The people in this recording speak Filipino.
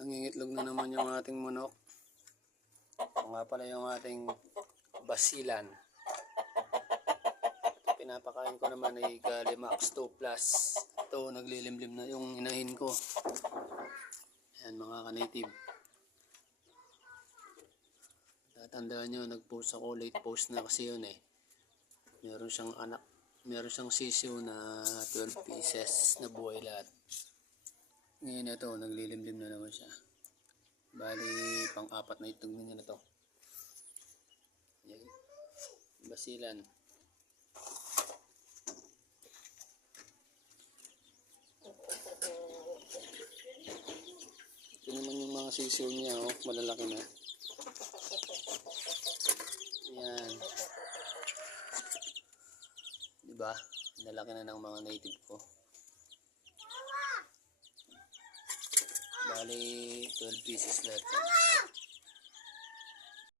Nangingitlog na naman yung ating manok. Ito nga pala yung ating basilan. Pinapakain ko naman ay Galimax 2 Plus. Ito, naglilimlim na yung inahin ko. Ayan mga ka-native. Tatandaan nyo, nag-post ako, late post na kasi yun eh. Meron siyang anak, meron siyang sisiw na 12 pieces na buhay lahat. Ngayon ito, naglilimlim na naman siya. Bali, pang-apat na itong niya na to. Yan. Basilan. Ito naman yung mga sisiw niya, oh, malalaki na. Yan. Diba? Lalaki na ng mga native ko. Bali, 12 pieces lahat. yan.